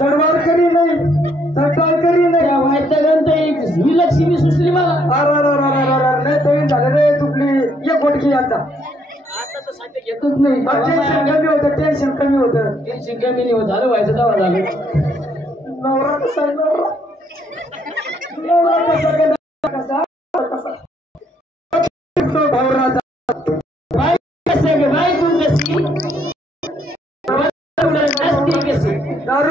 तडवार करी नाही तडवार करी नाही ही लक्ष्मी सुचली मला. अरे नाही तरी झालं रे तुपली एक गोटकी आता तर सध्या घेतच नाही. टेन्शन कमी होतं टेन्शन कमी होतं टेन्शन कमी नाही होत झालं व्हायचं तेव्हा झालं. नवरा कसा नवरा कसा कसा भावराचा बाई कसे गे बाई तू कशी कशी दारू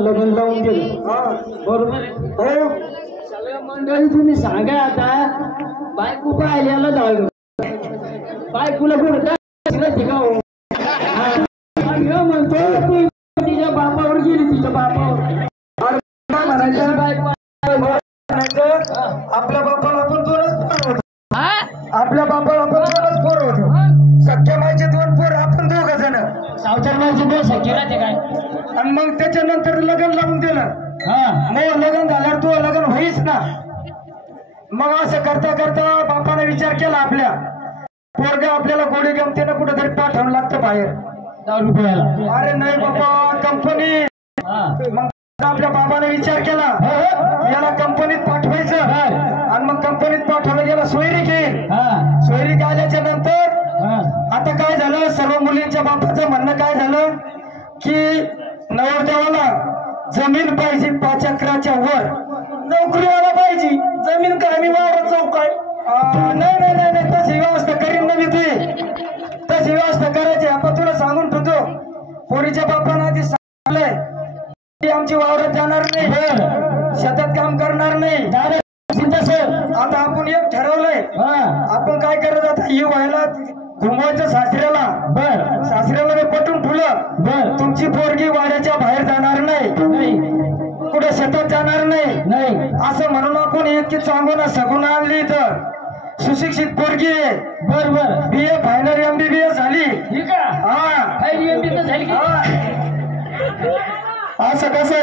लग्न लावून गेलं बरोबर हो. सगळ्या मंडळी तुम्ही सांगा आता बायको पाहिल्याला जाऊ बायकोला म्हणतो तिच्या बापावर गेली तिच्या बापावर आपल्या बापाला आपण दोनच पोर होतो आपल्या बापाला आपण दोनच पोर होतो सख्या मायचे दोन पोर आपण दोघ जण सावचार मायचे दोन सख्या राहते काय आणि मग त्याच्यानंतर लग्न लावून दिलं. मग लग्न झाल्यावर तो लग्न होईच ना. मग असं करता करता बापाने विचार केला आपल्या पोरग आपल्याला गोडी गमतीनं कुठेतरी पाठवून लागतं बाहेर दारू प्यायला. अरे नाही बाबा कंपनी. मग आपल्या बाबाने विचार केला याला कंपनीत पाठवायचं आणि मग कंपनीत पाठवलं याला सोयरी घेईल. सोयरी आल्याच्या नंतर आता काय झालं सर्व मुलींच्या बापाचं म्हणणं काय झालं की नवरदेवाला जमीन पाहिजे 5 एकराच्या वर नोकरीवाला पाहिजे जमीन काय मी वावर चौक आहे. नाही नाही नाही नाही तशी व्यवस्था करीन ना मी तुझी तशी व्यवस्था करायची. आपण तुला सांगून ठेवतो पोरीच्या बापानं आधी सांगलंय की आमची वावरात जाणार नाही शेतात काम करणार नाही. आता आपण एक ठरवलंय आपण काय करत आता ही व्हायला घुमवायचं सासऱ्याला. बर सासऱ्याला मी पटून ठेवलं. बर तुमची पोरगी वाड्याच्या बाहेर जाणार नाही कुठे शेतात जाणार नाही असं म्हणून आपण इतकी चांगून सगून आणली तर सुशिक्षित पोरगी आहे. बर बर BA फायनल MBBS झाली. असं कसं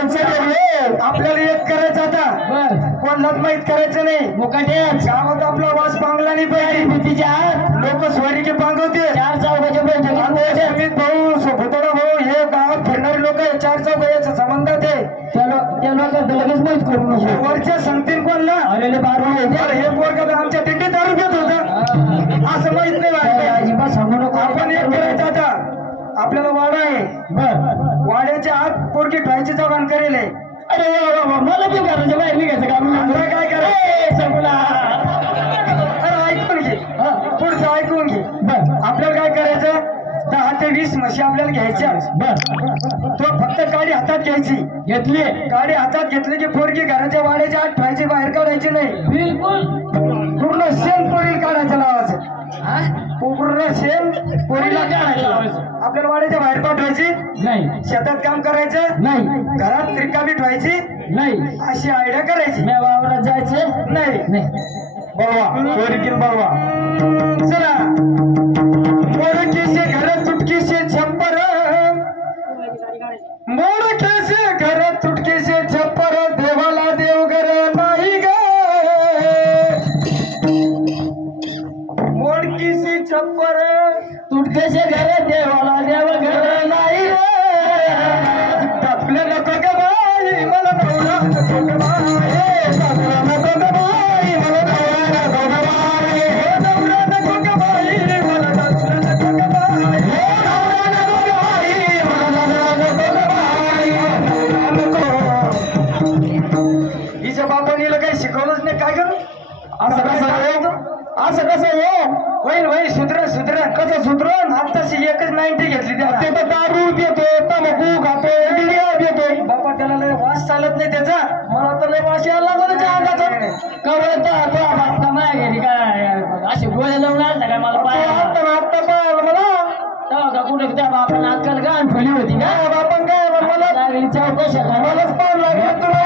आपल्याला एक करायचं आता कोणालाच माहित करायचं नाही. गावात आपला वास पांगला नाही पाहिजे. लोक स्वारीके पांगवते 4 चौघाचे भाऊ सोबतोडा भाऊ हे गावात फिरणारे लोक 4 चौघाच्या संबंधात आहे त्या लोकांना लगेच माहित करू वरच्या सांगतील कोणला आलेले हे पोरग आमच्या दिंडीत दारू घेत होतं असं माहित नाही. सांगू नको आपण एक करायचं आता आपल्याला वाडा आहे वाड्याच्या आत पोरगी ठेवायची जबान करेल. अरे मला बी घराच्या बाहेर निघायचं का काय करायचं ऐकून घे पुढचं ऐकून घे. आपल्याला काय करायचं 10 ते 20 म्हशी आपल्याला घ्यायच्या. तो फक्त काडी हातात घ्यायची घेतली काडी हातात घेतली की पोरगी घराच्या वाड्याच्या आत ठेवायची बाहेर काढायची नाही. बिलकुल पूर्ण शेण पोरी काढायचं लावायचं पूर्ण शेण पोरीला काढायचं. आपल्याला वाड्याच्या बाहेर पाठवायची नाही शेतात काम करायचं नाही घरात रिकामी ठेवायची नाही अशी आयडिया करायची. वावरात जायचं नाही बळवा पोरीकील बळवा. चला मोरकी से घर चुटकी से छप्पर मोरकी से घर चुटकी से छप्पर देवाला देवघर नाही ग मोरकी से छप्पर तुटके से घर देवाला देवघर नाही आपल्या नको ग बाई मला नवरा नको ग बाई नवरा नको ग बाई मला नवरा नको ग बाई नवरा नको ग बाई मला नवरा नको ग बाई नवरा नको ग बाई मला नवरा नको ग बाई. हिच्या बापाने काही शिकवलंच नाही काय करू असं कसं होईल सुधरण कसं सुधरण आत्ताशी एकच 90 घेतली ते तर दारू देतो तंबाखू खातो इंडिया देतो बापा त्याला लय वास चालत नाही त्याचा. मला तर लय वास यायला लागला त्याच्या अंगाचा कवळता माया घरी काय असे गोळ्या लावून आलता काय मला पाय आत्ता पाय मला कुठे त्या बापाला अक्कल का आणि फुली होती का बापन काय मला लागली चौकशी मलाच पाहावं लागेल तुला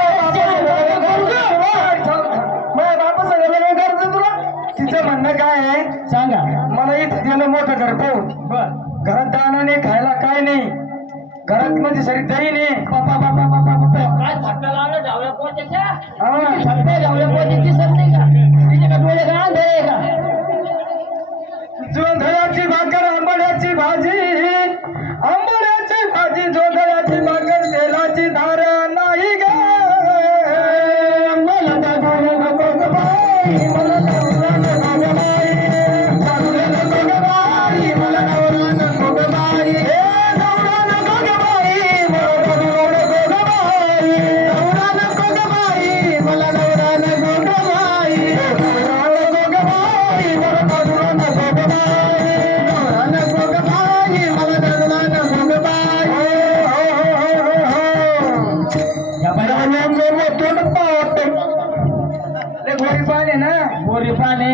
माझ्या बापा सांगायला काय करायचं तुला तिचं म्हणणं काय आहे सांगा मला इथं दिलं मोठं घर पाहून बर घरात दाना नाही खायला काय नाही घरात म्हणजे सरी दही नाही बापा बापा बापा बापा काय थक्का लागलं जावल्या पोत्याच्या थक्का जावल्या पोत्याची दिसत नाही का तिचे का डोळे का अंधळे आहे का जोंधळ्याची भाकर आंबड्याची भाजी आंबड्याची भाजी जोंधळ्याची भाकर तेलाची धार नाही ग मला दादूला नको ग बाई मला दादूला नको ग बाई दादूला नको ग बाई मला दादूला नको ग बाई दादूला नको ग बाई मला दादूला नको ग बाई दादूला नको ग बाई मला दादूला नको ग बाई दादूला नको ग बाई मला दादूला नको ग बोरी पाने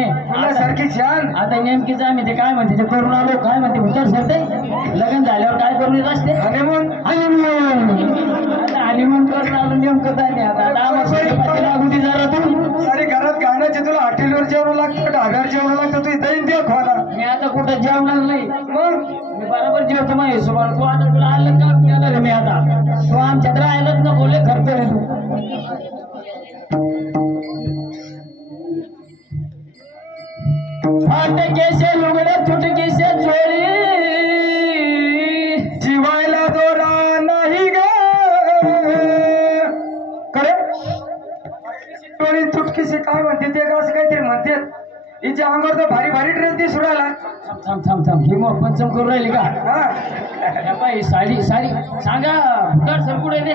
सारखी छान आता नेमकीच आम्ही ते काय म्हणते ते करून आलो काय म्हणते उत्तर सरते लग्न झाल्यावर काय करून येत असते हनीमून आता हनीमून करून आलो नेमकं काय आता लागू जरा तू सारी घरात गाण्याचे तुला हॉटेलवर जेवण लागतं ढाब्यावर जेवण लागतं तू इथं दे खोला मी आता कुठं जेवणार नाही मग मी बरोबर जेवतो मग हिशोबाला तू आता तुला आलं का येणार आहे मी आता तू आमच्यात राहिलंच न बोलले खर्च रे तू फाटके से लुगडे तुटकी से चोरी जीवायला दोरा नाही ग करे चोरी तुटकीशी काय म्हणते ते असं काहीतरी म्हणतात हिच्या अंगावर तर भारी भारी ड्रेस दिसू राहिला थांब थांब थांब ही मग पंचम करून राहिली का हा बाई साडी साडी सांगा फुटार सरकुडे दे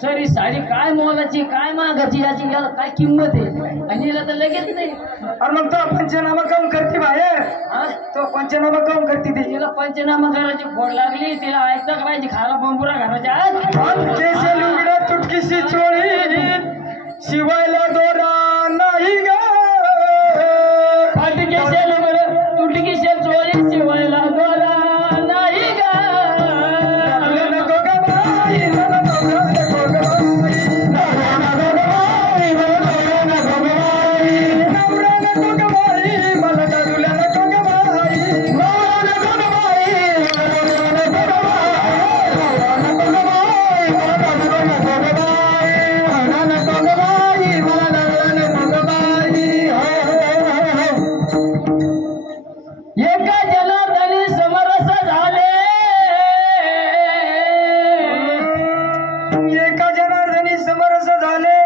सर ही साडी काय मोलाची काय महागाची याची याला काय किंमत आहे आणि हिला तर लगेच नाही अरे मग तो पंचनामा काऊन करते बाहेर हा तो पंचनामा काऊन करते ती तिला पंचनामा करायची फोड लागली तिला ऐकता का पाहिजे खायला बंबुरा घराच्या आज केसे लुगड्या तुटकीशी चोळी शिवायला दोरा नाही ग फाटके से लुगडे तुटकी से चोरी शिवायला दोरा नाही गा नको ग बाई मला नको ग बाई नवरा नको ग बाई नवरा नको ग बाई मला दादूला नको ग बाई नवरा नको ग बाई मला नको ग बाई नवरा नको ग बाई मला दादूला नको ग बाई नवरा नको ग बाई मला दादूला नको ग बाई एका जनार्दनी समरस झाले एका जनार्दनी समरस झाले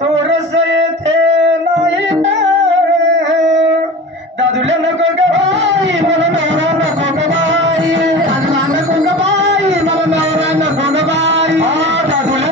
तो रस येथे नाही दादूला नको ग बाई मला नवरा नको ग बाई दादूला नको ग बाई मला नवरा नको ग बाई दादूला